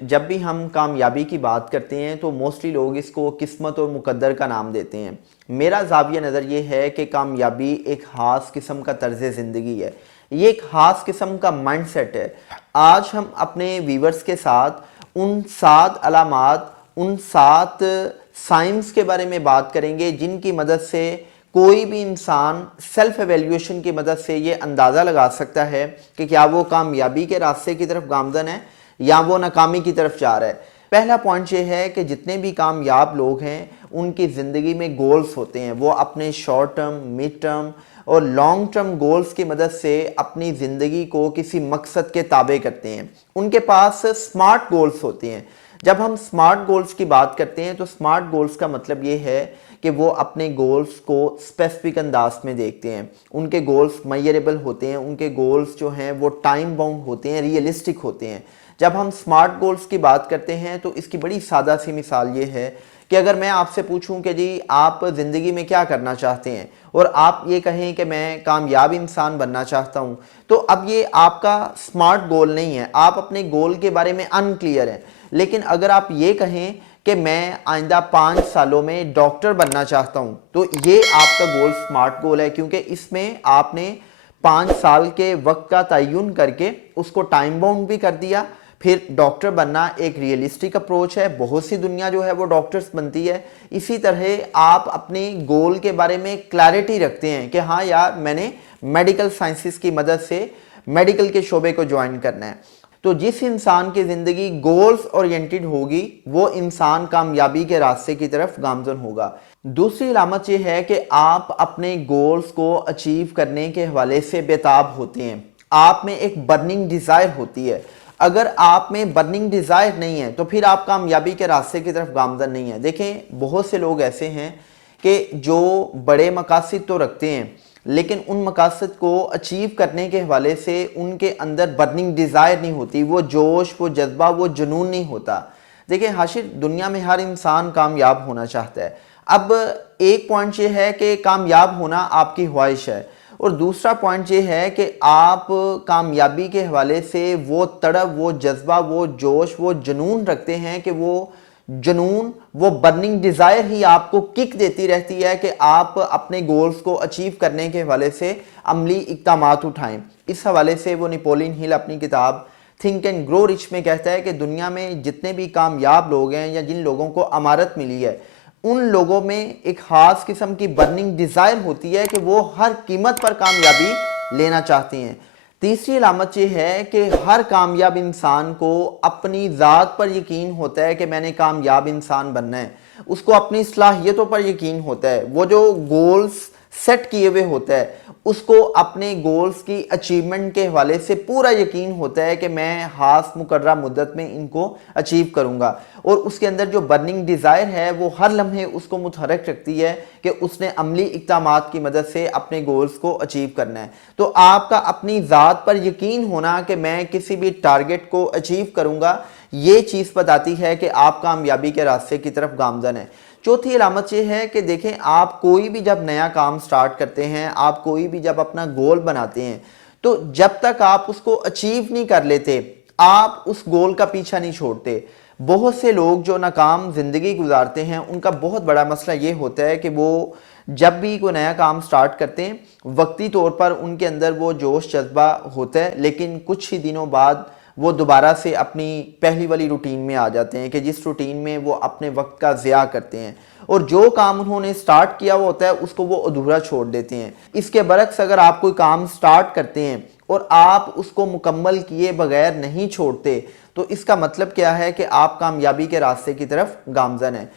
जब भी हम कामयाबी की बात करते हैं तो मोस्टली लोग इसको किस्मत और मुकद्दर का नाम देते हैं। मेरा ज़ाविया नज़र ये है कि कामयाबी एक ख़ास किस्म का तर्ज़ ज़िंदगी है। ये एक ख़ास किस्म का माइंडसेट है। आज हम अपने व्यूवर्स के साथ उन 7 अलामात, उन 7 साइंस के बारे में बात करेंगे जिनकी मदद से कोई भी इंसान सेल्फ एवेल्यूएशन की मदद से ये अंदाज़ा लगा सकता है कि क्या वो कामयाबी के रास्ते की तरफ गामज़न है या वो नाकामी की तरफ जा रहा है। पहला पॉइंट ये है कि जितने भी कामयाब लोग हैं उनकी ज़िंदगी में गोल्स होते हैं। वो अपने शॉर्ट टर्म, मिड टर्म और लॉन्ग टर्म गोल्स की मदद से अपनी ज़िंदगी को किसी मकसद के ताबे करते हैं। उनके पास स्मार्ट गोल्स होते हैं। जब हम स्मार्ट गोल्स की बात करते हैं तो स्मार्ट गोल्स का मतलब ये है कि वो अपने गोल्स को स्पेसिफिक अंदाज में देखते हैं। उनके गोल्स मेजरेबल होते हैं, उनके गोल्स जो हैं वो टाइम बाउंड होते हैं, रियलिस्टिक होते हैं। जब हम स्मार्ट गोल्स की बात करते हैं तो इसकी बड़ी सादा सी मिसाल ये है कि अगर मैं आपसे पूछूं कि जी आप ज़िंदगी में क्या करना चाहते हैं और आप ये कहें कि मैं कामयाब इंसान बनना चाहता हूं, तो अब ये आपका स्मार्ट गोल नहीं है, आप अपने गोल के बारे में अनक्लियर हैं। लेकिन अगर आप ये कहें कि मैं आइंदा 5 सालों में डॉक्टर बनना चाहता हूं, तो ये आपका गोल स्मार्ट गोल है, क्योंकि इसमें आपने 5 साल के वक्त का तयन करके उसको टाइम बाउंड भी कर दिया। फिर डॉक्टर बनना एक रियलिस्टिक अप्रोच है, बहुत सी दुनिया जो है वो डॉक्टर्स बनती है। इसी तरह आप अपने गोल के बारे में क्लैरिटी रखते हैं कि हाँ यार, मैंने मेडिकल साइंसेस की मदद से मेडिकल के शोबे को ज्वाइन करना है। तो जिस इंसान की ज़िंदगी गोल्स ओरिएंटेड होगी वो इंसान कामयाबी के रास्ते की तरफ गामज़न होगा। दूसरी अलामत ये है कि आप अपने गोल्स को अचीव करने के हवाले से बेताब होते हैं। आप में एक बर्निंग डिज़ायर होती है। अगर आप में बर्निंग डिज़ायर नहीं है तो फिर आप कामयाबी के रास्ते की तरफ गामज़न नहीं है। देखें, बहुत से लोग ऐसे हैं कि जो बड़े मकासद तो रखते हैं लेकिन उन मकासद को अचीव करने के हवाले से उनके अंदर बर्निंग डिज़ायर नहीं होती, वो जोश, वो जज्बा, वो जुनून नहीं होता। देखिए हाशिर, दुनिया में हर इंसान कामयाब होना चाहता है। अब एक पॉइंट ये है कि कामयाब होना आपकी ख्वाहिश है और दूसरा पॉइंट ये है कि आप कामयाबी के हवाले से वो तड़प, वो जज्बा, वो जोश, वो जुनून रखते हैं कि वो जुनून, वो बर्निंग डिज़ायर ही आपको किक देती रहती है कि आप अपने गोल्स को अचीव करने के हवाले से अमली इक़दामात उठाएं। इस हवाले से वो नेपोलियन हिल अपनी किताब थिंक एंड ग्रो रिच में कहता है कि दुनिया में जितने भी कामयाब लोग हैं या जिन लोगों को अमारत मिली है, उन लोगों में एक ख़ास किस्म की बर्निंग डिज़ायर होती है कि वो हर कीमत पर कामयाबी लेना चाहती हैं। तीसरी अलामत ये है कि हर कामयाब इंसान को अपनी ज़ात पर यकीन होता है कि मैंने कामयाब इंसान बनना है। उसको अपनी सलाहियतों पर यकीन होता है। वो जो गोल्स सेट किए हुए होता है उसको अपने गोल्स की अचीवमेंट के हवाले से पूरा यकीन होता है कि मैं खास मुकर्रर मुद्दत में इनको अचीव करूंगा। और उसके अंदर जो बर्निंग डिज़ायर है वो हर लम्हे उसको मुतहरक रखती है कि उसने अमली इक़दामात की मदद से अपने गोल्स को अचीव करना है। तो आपका अपनी ज़ात पर यकीन होना कि मैं किसी भी टारगेट को अचीव करूंगा, ये चीज़ बताती है कि आप कामयाबी के रास्ते की तरफ गामज़न है। चौथी अलामत ये है कि देखें, आप कोई भी जब नया काम स्टार्ट करते हैं, आप कोई भी जब अपना गोल बनाते हैं, तो जब तक आप उसको अचीव नहीं कर लेते आप उस गोल का पीछा नहीं छोड़ते। बहुत से लोग जो नाकाम ज़िंदगी गुजारते हैं उनका बहुत बड़ा मसला ये होता है कि वो जब भी कोई नया काम स्टार्ट करते हैं वक्ती तौर पर उनके अंदर वो जोश जज्बा होता है, लेकिन कुछ ही दिनों बाद वो दोबारा से अपनी पहली वाली रूटीन में आ जाते हैं कि जिस रूटीन में वो अपने वक्त का ज़िया करते हैं और जो काम उन्होंने स्टार्ट किया हुआ होता है उसको वो अधूरा छोड़ देते हैं। इसके बरक्स अगर आप कोई काम स्टार्ट करते हैं और आप उसको मुकम्मल किए बगैर नहीं छोड़ते तो इसका मतलब क्या है कि आप कामयाबी के रास्ते की तरफ गामज़न हैं।